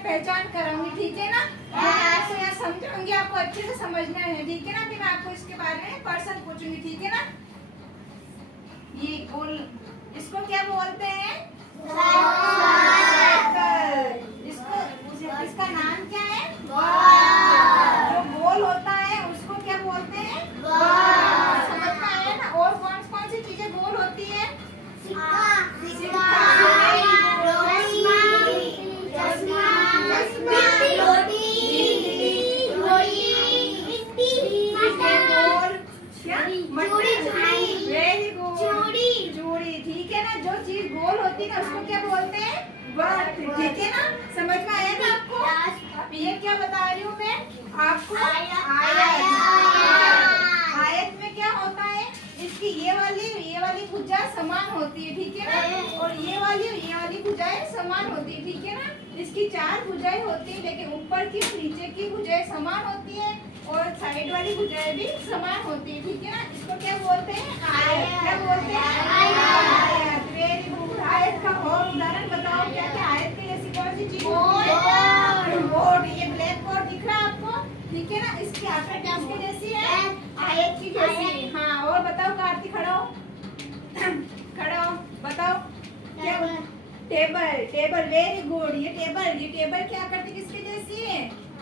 पहचान कराऊंगी, ठीक है ना। आपको यहाँ समझाऊंगी, आपको अच्छे से समझना है, ठीक है ना। फिर मैं आपको इसके बारे में पर्सन पूछूंगी, ठीक है ना। ये गोल, इसको क्या बोलते हैं? इसको, इसका नाम क्या है? जो गोल होता है उसको क्या बोलते हैं? समझ में आया ना। और कौन कौन सी चीजें गोल होती है? चूड़ी, ठीक है ना। जो चीज गोल होती है ना उसको क्या बोलते हैं? वर्त, ठीक है ना। समझ में आया ना आपको? अब ये क्या बता रही हूँ मैं आपको? आयत में क्या होता है? इसकी ये वाली भुजा समान होती है, ठीक है ना। और ये वाली भुजाएं समान होती है, ठीक है ना। इसकी 4 भुजाएं होती है, लेकिन ऊपर की नीचे की भुजाएं समान होती है और साइड वाली भुजाएं भी समान होती है, ठीक है ना। इसको क्या बोलते हैं? आयत। क्या बोलते हैं? आयत। Very good. आयत का और उदाहरण बताओ, क्या क्या आयत की ऐसी कौन सी चीज? बोर्ड। ये ब्लैक बोर्ड दिख रहा है आपको, ठीक है ना। इसकी आकृति किसकी जैसी है? आयत की जैसी। हाँ, और बताओ कार्ति, खड़ा हो खड़ा हो, बताओ क्या? टेबल। Very good. ये टेबल क्या करती किसकी जैसी है?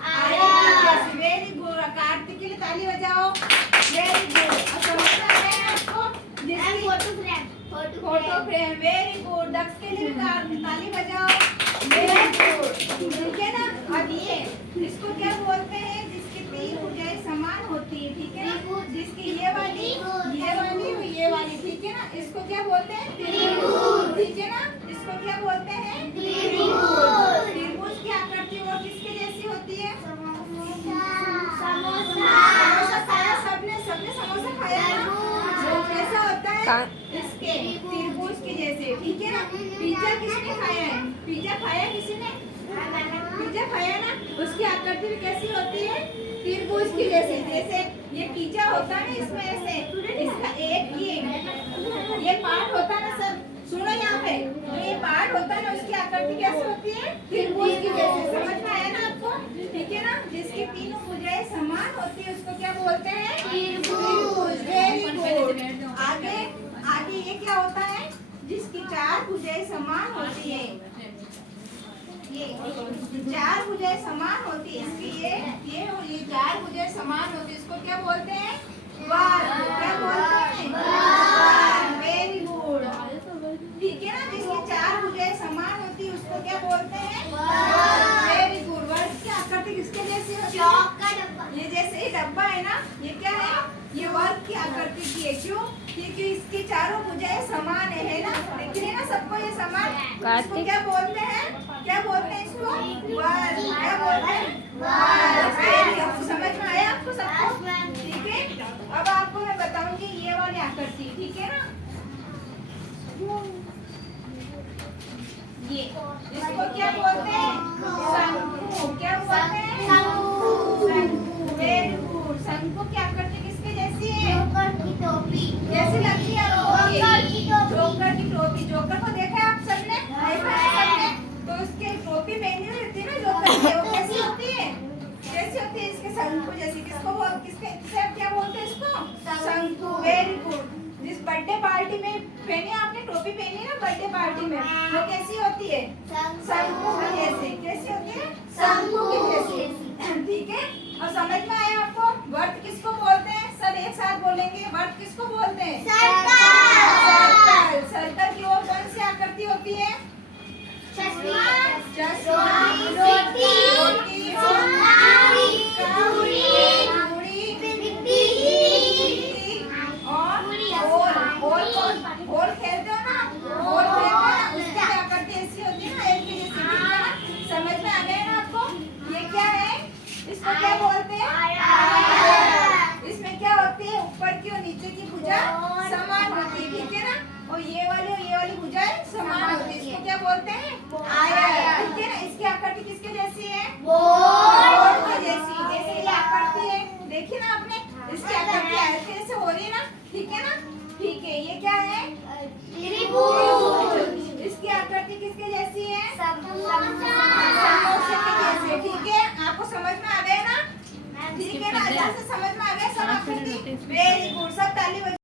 आयत की जैसी। Very good. कार्तिक के लिए ताली बजाओ। Very good. अब समझ में आ गया आपको? Photo frame. Very good. Daksh के लिए भी ताली बजाओ। वेरी गुड, ठीक है ना। अब ये इसको क्या बोलते हैं? जिसकी 3 भुजाएं समान होती है, ठीक है ना। जिसकी ये वाली, ठीक है ना। इसको क्या बोलते हैं? त्रिभुज, ठीक है ना। इसको क्या बोलते हैं? त्रिभुज। त्रिभुज की आकृति वो किसके जैसी होती है? समोसा खाया सबने समोसा खाया ना। वो कैसा होता है? इसके त्रिभुज के जैसे, ठीक है ना। पिज्जा किसने खाया है? पिज्जा खाया किसी ने? पिज्जा खाया ना। उसकी आकृति भी कैसी होती है? त्रिभुज की जैसे। जैसे ये पिज्जा होता है ना, इसमें ऐसे इसका एक ये पार्ट होता है ना। सब सुनो यहाँ पे, जो ये पार्ट होता है ना उसकी आकृति कैसी होती है? त्रिभुज की जैसे। समझ में आया ना आपको? ठीक है ना। जिसकी 3 भुजाएं समान होती है उसको क्या बोलते हैं? त्रिभुज। Very good. आगे ये क्या होता है? जिसकी 4 भुजाएं समान होती है, ये 4 भुजाएं समान होती है। इसकी ये 4 भुजाएं समान होती है, इसको क्या बोलते हैं? वर्ग। क्या बोलते हैं? वर्ग। वेरी गुड, ठीक है ना। जिसकी 4 भुजाएं समान होती है उसको क्या बोलते हैं? वर्ग। Very good. वर्ग की आकृति किसके जैसी होती है? ये जैसे ये डब्बा है ना, ये क्या है? ये वर्ग की आकृति की है। क्यों? क्योंकि इसकी 4 भुजाएं समान है ना। दिख रही है ना सबको ये समान। इसको क्या बोलते हैं? क्या बोलते हैं इसको? वर्ग। क्या बोलते हैं? वर्ग। समझ में आया आपको सबको? ठीक है। अब आपको मैं बताऊंगी ये वाली आकृति, ठीक है ना। ये इसको क्या बोलते हैं? शंकु। क्या बोलते हैं? शंकु। Very good. शंकु की आकृति किसके जैसी है? जोकर की टोपी कैसी लगती है आपको? जोकर की टोपी। जोकर को देखा है आप सबने? देखा है सबने? तो उसके टोपी पहनी हुई होती है ना जोकर की, वो कैसी होती है? कैसी होती है? इसके शंकु जैसी। किसके क्या बोलते हैं इसको? शंकु। Very good. जिस बर्थडे पार्टी में पहनी आपने टोपी पहनी है ना, बर्थडे पार्टी में, वो कैसी होती है? शंकु की जैसे। कैसी होती है? शंकु की जैसी, ठीक है। और समझ में आया आपको? वर्त किसको बोलते हैं? सब एक साथ बोलेंगे। वर्त किसको बोलते हैं? सर्कल। सर्कल की और कौन सी आकृति होती है? होल खेलते हो ना, उसकी आकृति ऐसी होती है ना, एक की जैसी, ठीक है ना। समझ में आ गया ना आपको? ये क्या है? इसको क्या बोलते हैं? आयत। इसमें क्या होती है? ऊपर की और नीचे की भुजा समान होती है, ठीक है ना। और ये वाली भुजाएं समान होती है, इसको क्या बोलते हैं? आयत, ठीक है ना। इसकी आकृति किसके जैसी है? बोर्ड की जैसी। जैसे ये आकृति है, देखिए ना आपने, इसकी आकृति आयत के जैसे हो रही है ना, ठीक है ना। ठीक है। ये क्या है? त्रिभुज। इसकी आकृति किसके जैसी है? समोसे के ठीक है ना, अच्छा से समझ में आ गया सब आपको? वेरी गुड, सब ताली बजाओ।